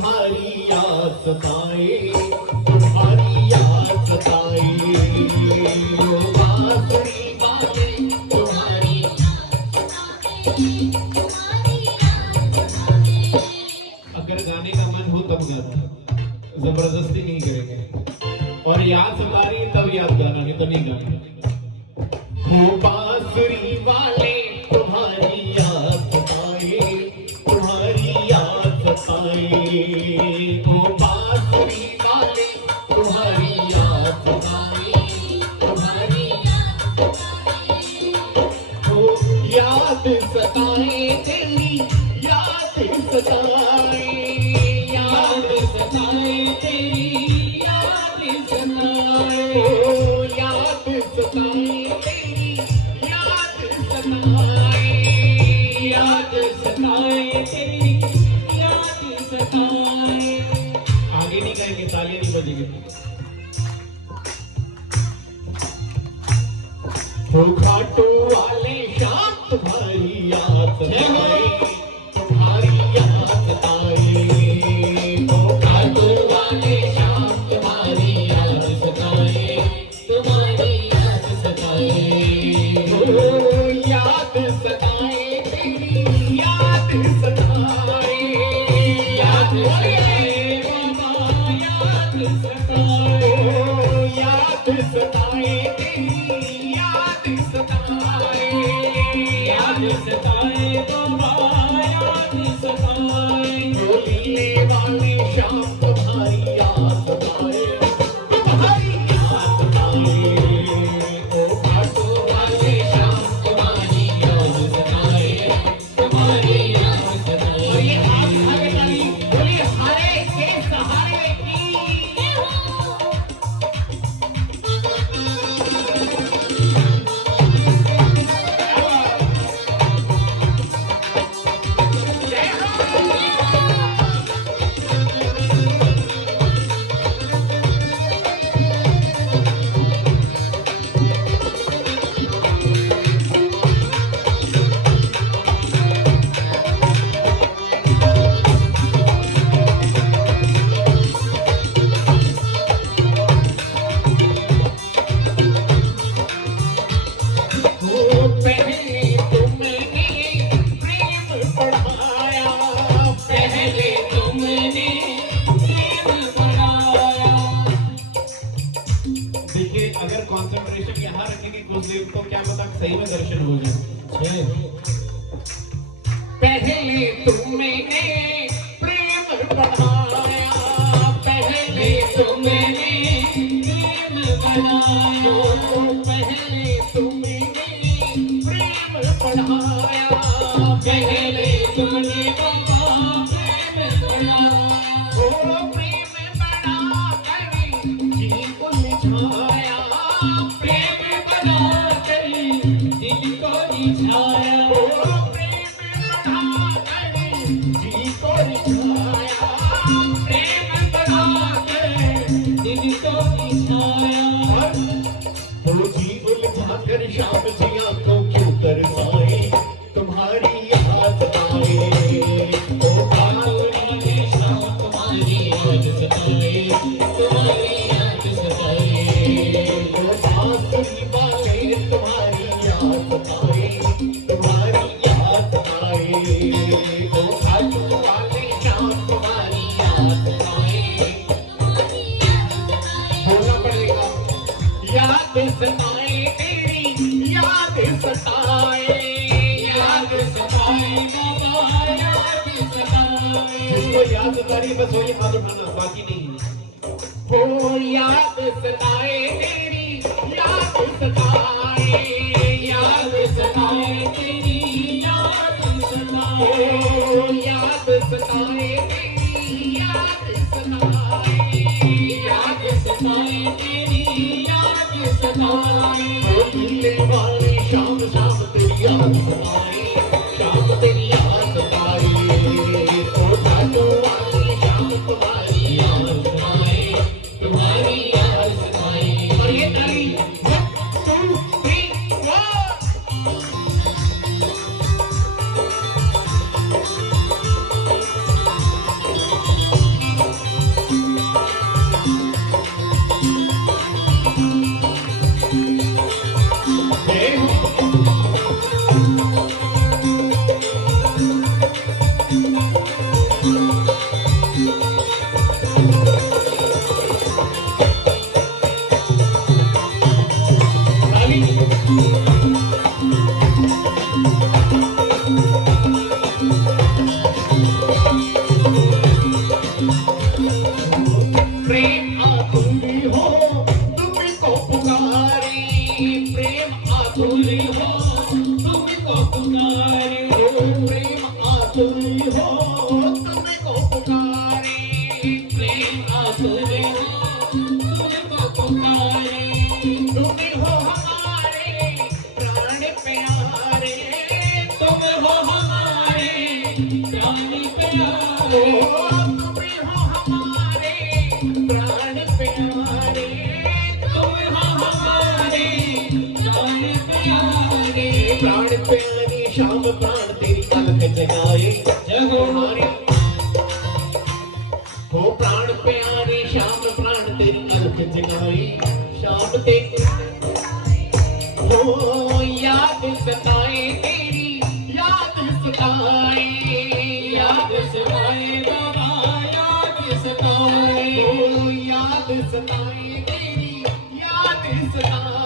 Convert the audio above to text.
तुम्हारी याद सताए, तुम्हारी याद सताए। ओ बांसुरी वाले तुम्हारी अगर गाने का मन हो तब गाना, जबरदस्ती नहीं करेंगे। और याद सता रही तब याद गाना, नहीं तो नहीं गाना। हो बांसुरी वाले तुम्हारी याद सताए, तुम्हारी याद सताए। हो बांसुरी वाले तुम्हारी याद सताए, तुम्हारी हो याद सताए तेरी याद सताए, याद सताए तेरी याद सताए। हो याद सताए तेरी याद सताए, याद सताए तेरी याद सताए। आगे नहीं कहेंगे, तालियां नहीं बजेगी। हो घाटू वाले शाम तुम्हारी याद सताए, तुम्हारी याद सताए। हो घाटू वाले शाम तुम्हारी याद सताए, तुम्हारी याद सताए। हो याद सताए तेरी याद सताए, याद सताए बाबा याद सताए। हो याद सताए तेरी याद सताए, याद सताए बाबा याद सताए। लीले वाले शाम तुम्हारी याद सताए, तुम्हारी याद सताए। ओ घाटू वाले शाम तुम्हारी याद सताए, तुम्हारी याद सताए। बोलिए हाथ आगे डाली, बोलिए हरे के सहारे की। पहले तुमने प्रेम पढ़ाया, पहले तुमने प्रेम पढ़ाया। देखिए अगर कंसंट्रेशन यहाँ रखेंगे कुछ देर तो क्या पता सही में दर्शन हो जाए। पहले तुमने प्रेम पढ़ाया, पहले तुमने प्रेम पढ़ाया। पहले तुमने प्रेम पढ़ाया, पहले तुमने बाबा प्रेम पढ़ाया। ओ प्रेम बना कर जी को निछाया, प्रेम बना कर दिल को निछाया। ओ प्रेम बना कर जी को निछाया, प्रेम बना कर दिल को निछाया। ओ जी उलझाकर शाम जी आंखों क्यों तरसाए, तुम्हारी याद आए। ओ बांसुरी शाम तुम्हारी याद सताए, तुम्हारी याद सताए। ओ बांसुरी वाले तुम्हारी याद सताए, तुम्हारी याद आए। ओ घाटू वाले शाम तुम्हारी याद सताए, बोलना पड़ेगा। याद सताए तेरी याद सताए, याद सताए बाबा याद सताए। जिसको याद सता रही बस वही हाथ उठाना, बाकी नहीं। हो याद सताए तेरी याद सताए, याद सताए तेरी याद सताए। हो याद सताए तेरी याद सताए, याद सताए तेरी याद सताए। हो लीले वाले शाम शाम तेरी याद सताए, शाम तेरी याद सताए। ओ घाटू वाले शाम तुम्हारी याद सताए, तुम्हारी याद सताए। और ये ताली 1 2 3 4। भूख जगाए शाम ते हो याद सताए तेरी याद सताए बाबा याद सताए हो याद सताए तेरी याद सताए